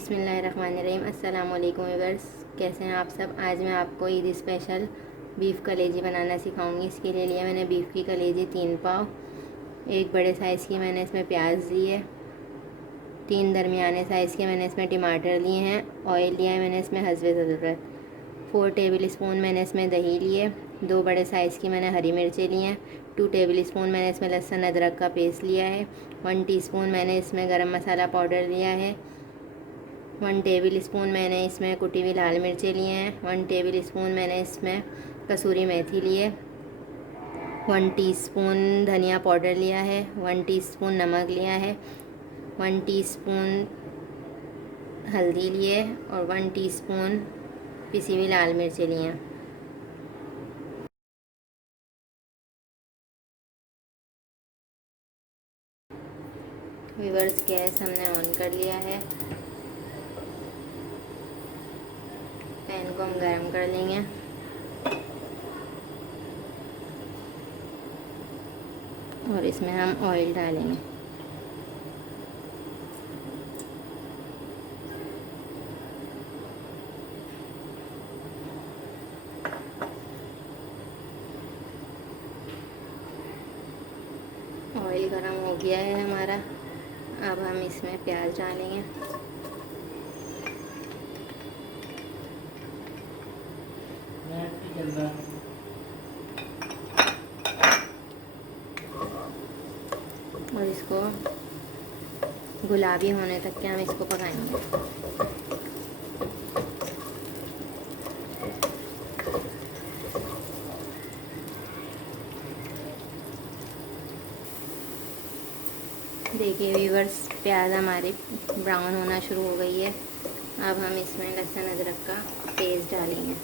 बिस्मिल्लाहिर्रहमानिर्रहीम। अस्सलाम वालेकुम व्यूअर्स, कैसे हैं आप सब। आज मैं आपको ईद स्पेशल बीफ़ कलेजी बनाना सिखाऊंगी। इसके लिए लिया मैंने बीफ़ की कलेजी 3 पाव। एक बड़े साइज़ की मैंने इसमें प्याज ली है। 3 दरमियाने साइज़ के मैंने इसमें टमाटर लिए हैं। ऑयल लिया है मैंने इसमें हस्बे ज़रूरत। 4 टेबल स्पून मैंने इसमें दही लिए। 2 बड़े साइज़ की मैंने हरी मिर्चें ली हैं। 2 टेबल स्पून मैंने इसमें लहसुन अदरक का पेस्ट लिया है। 1 टीस्पून मैंने इसमें गरम मसाला पाउडर लिया है। 1 टेबल स्पून मैंने इसमें कुटी हुई लाल मिर्चें लिए हैं। 1 टेबल स्पून मैंने इसमें कसूरी मेथी लिए। 1 टीस्पून धनिया पाउडर लिया है। 1 टीस्पून नमक लिया है। 1 टीस्पून हल्दी लिए और 1 टीस्पून पिसी हुई लाल मिर्चें लिए हैं। व्यूअर्स, गैस हमने ऑन कर लिया है। पैन को हम गरम कर लेंगे और इसमें हम ऑयल डालेंगे। ऑयल गरम हो गया है हमारा। अब हम इसमें प्याज डालेंगे। और इसको गुलाबी होने तक के हम इसको पकाएंगे। देखिए व्यूअर्स, प्याज हमारी ब्राउन होना शुरू हो गई है। अब हम इसमें लहसुन अदरक का पेस्ट डालेंगे।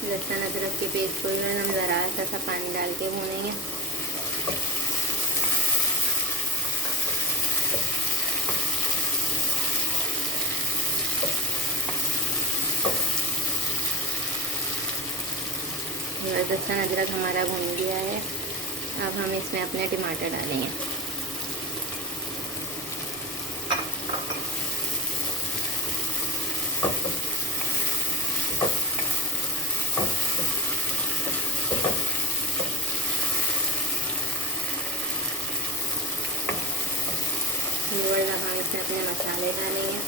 लहसुन अदरक के पेस्ट को हम ज़रा सा पानी डाल के भूनेंगे। लहसुन अदरक हमारा भून गया है। अब हम इसमें अपने टमाटर डालेंगे। व्यूअर्स, अब हम इसमें अपने मसाले डालेंगे।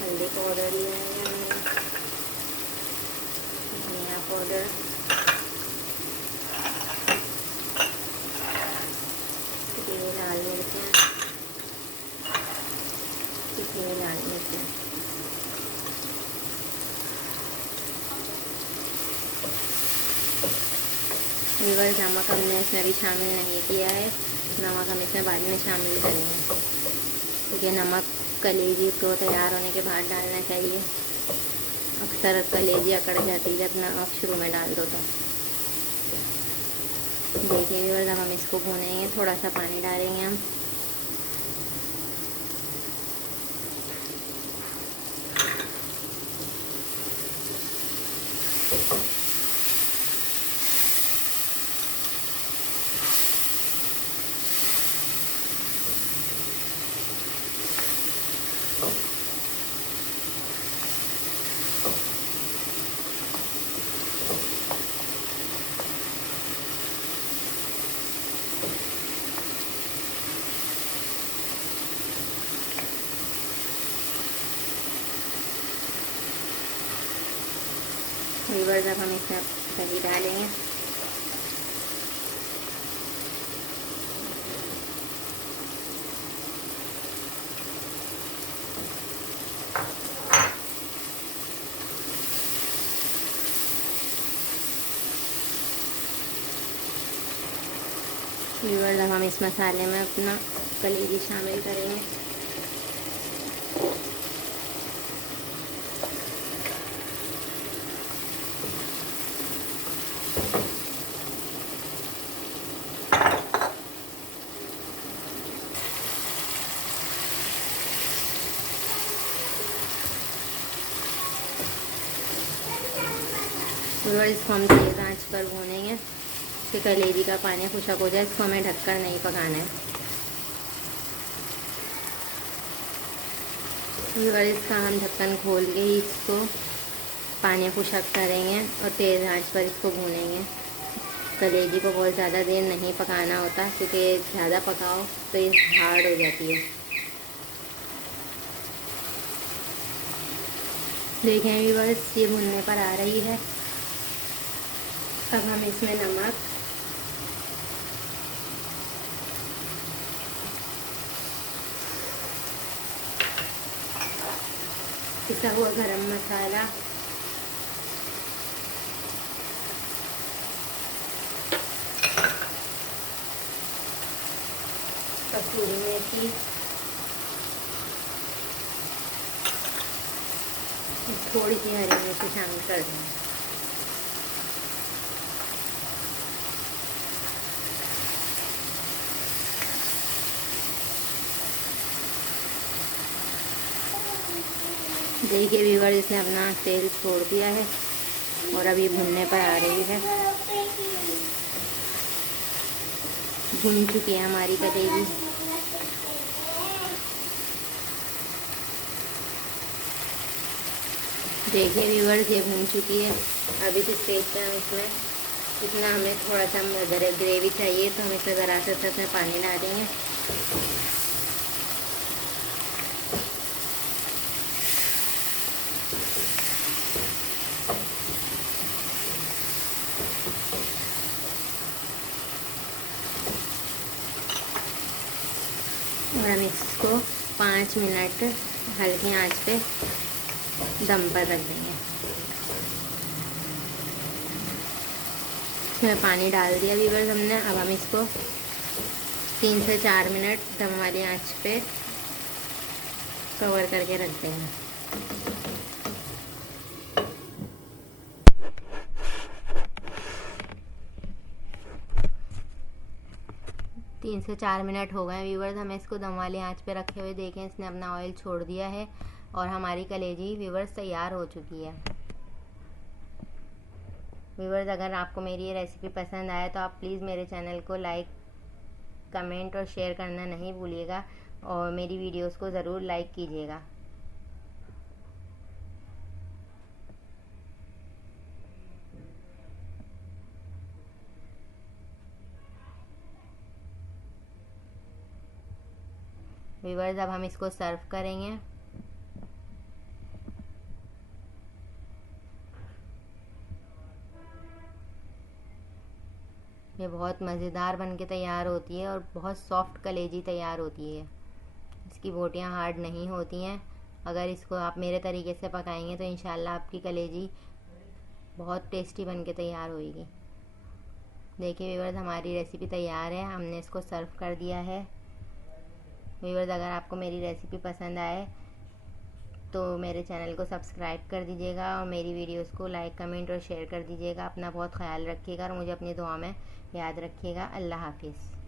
हल्दी पाउडर लिया है मैंने, धनिया पाउडर, कुटी हुई लाल मिर्चें, कुटी हुई लाल मिर्चें। व्यूअर्स, नमक हमने इसमें अभी शामिल नहीं किया है। नमक हम इसमें बाद में शामिल करेंगे, क्योंकि नमक कलेजी को तैयार होने के बाद डालना चाहिए। अक्सर कलेजी अकड़ जाती है जब नमक शुरू में डाल दो तो। देखिए व्यूअर्स, अब हम इसको भूनेंगे। थोड़ा सा पानी डालेंगे हम। व्यूअर्स, अब हम इसमें दही डालेंगे। व्यूअर्स अब हम इस मसाले में अपना कलेजी शामिल करेंगे। व्यूअर्स इसको हम तेज़ आंच पर भूनेंगे, इसके कलेजी का पानी खुशक हो जाए। इसको हमें ढककर नहीं पकाना है। व्यूअर्स इसका हम ढक्कन खोल के ही इसको पानी खुशक करेंगे और तेज़ आंच पर इसको भूनेंगे। कलेजी को बहुत ज़्यादा देर नहीं पकाना होता, क्योंकि ज़्यादा पकाओ तो ये हार्ड हो जाती है। देखें व्यूअर्स ये भुनने पर आ रही है। अब हम इसमें नमक, पिसा हुआ गरम मसाला, कसूरी मेथी, थोड़ी सी हरी मिर्च शामिल कर देंगे। देखिए व्यूअर इसने अपना तेल छोड़ दिया है और अभी भुनने पर आ रही है। भुन चुकी है हमारी कलेजी। देखिए व्यूअर्स ये भुन चुकी है। अब इस स्टेज पे हम इसमें इतना हमें थोड़ा सा ग्रेवी चाहिए, तो हम इसमें ज़रा सा इसमें पानी डालेंगे। और हम इसको 5 मिनट हल्की आंच पे दम पर रख देंगे। इसमें पानी डाल दिया व्यूअर्स हमने। अब हम इसको 3 से 4 मिनट दम वाली आंच पे कवर करके रख देंगे। तीन से 4 मिनट हो गए व्यूअर्स हमें इसको दम वाली आंच पे रखे हुए। देखें इसने अपना ऑयल छोड़ दिया है और हमारी कलेजी व्यूअर्स तैयार हो चुकी है। व्यूअर्स अगर आपको मेरी ये रेसिपी पसंद आए तो आप प्लीज़ मेरे चैनल को लाइक, कमेंट और शेयर करना नहीं भूलिएगा और मेरी वीडियोस को ज़रूर लाइक कीजिएगा। व्यूअर्स अब हम इसको सर्व करेंगे। ये बहुत मज़ेदार बनके तैयार होती है और बहुत सॉफ्ट कलेजी तैयार होती है। इसकी बोटियाँ हार्ड नहीं होती हैं। अगर इसको आप मेरे तरीके से पकाएंगे तो इंशाल्लाह आपकी कलेजी बहुत टेस्टी बनके तैयार होगी। देखिए व्यूअर्स हमारी रेसिपी तैयार है, हमने इसको सर्व कर दिया है। व्यूअर्स अगर आपको मेरी रेसिपी पसंद आए तो मेरे चैनल को सब्सक्राइब कर दीजिएगा और मेरी वीडियोस को लाइक, कमेंट और शेयर कर दीजिएगा। अपना बहुत ख्याल रखिएगा और मुझे अपनी दुआ में याद रखिएगा। अल्लाह हाफिज़।